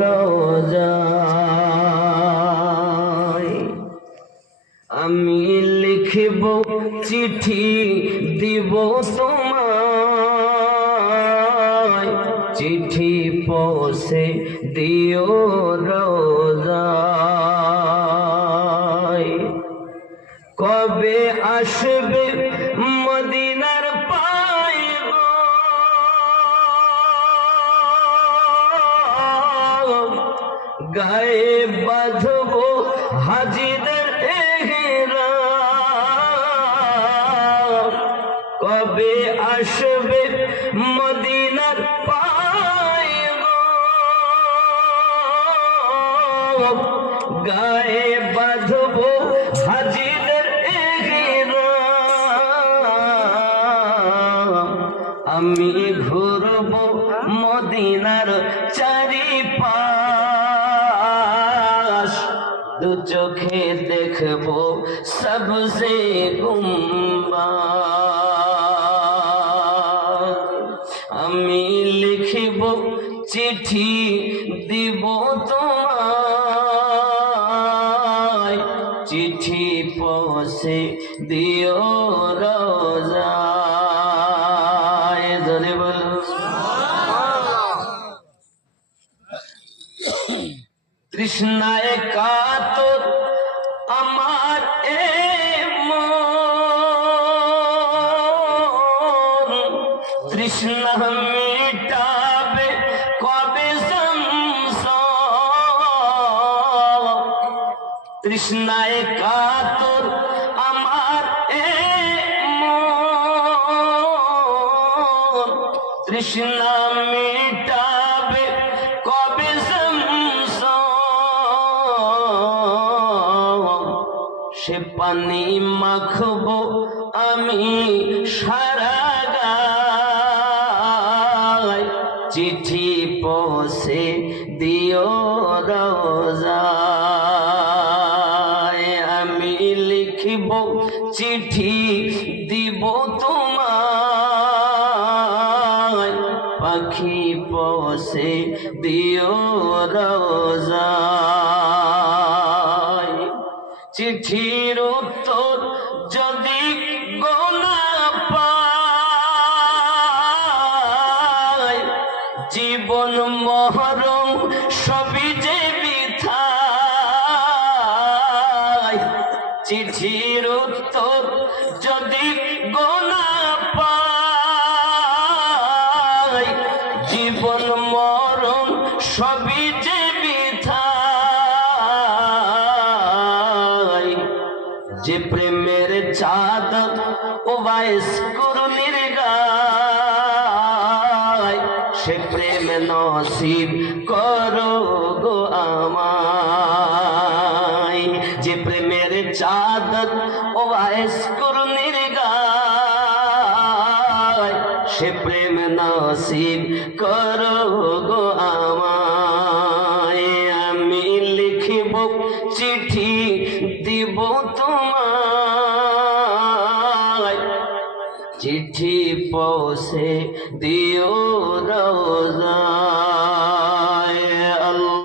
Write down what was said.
রোজায় আমি লিখব চিঠি দিব তোমায়। চিঠি পৌঁছে দিও রোজায়। কবে আসবে মদিনার পাইব গায়ে বাঁধব হাজিদের। কবে আসবে মদিনার পাইব গায়ে বাঁধব হাজিদের। আমি ঘুরব মদিনার চারি পাশ দু চোখে দেখব গুম্বা। আমি লিখিব চিঠি দিব তোমায়। চিঠি পৌঁছে দিও রোজায় ধরে বলো। তৃষ্ণায় কাতর আমার এ তৃষ্ণা মিটাবে কবে তৃষ্ণায় কাতর আমার এ তৃষ্ণা মিটাবে পানি মাখবো আমি সারা গায়। চিঠি পৌঁছে দিও রোজায় আমি লিখিব, চিঠি দিব তোমায়। পাখি পৌঁছে দিও রোজায় চিঠির উত্তর যদি গোনা পায় জীবন মহরম সবই যে বিথায় চিঠির উত্তর যদি গোনা পায় জীবন যে প্রেমের চাঁদ ও বাইস করুনির গায়, সে প্রেম নসিব করো গো আমায়। যে প্রেমের চাঁদ ও বাইস করুনির গায়, সে প্রেম নসিব করো গো আমায়। আমি লিখিব চিঠি দিব তোমায় চিঠি পৌঁছে দিও রোজা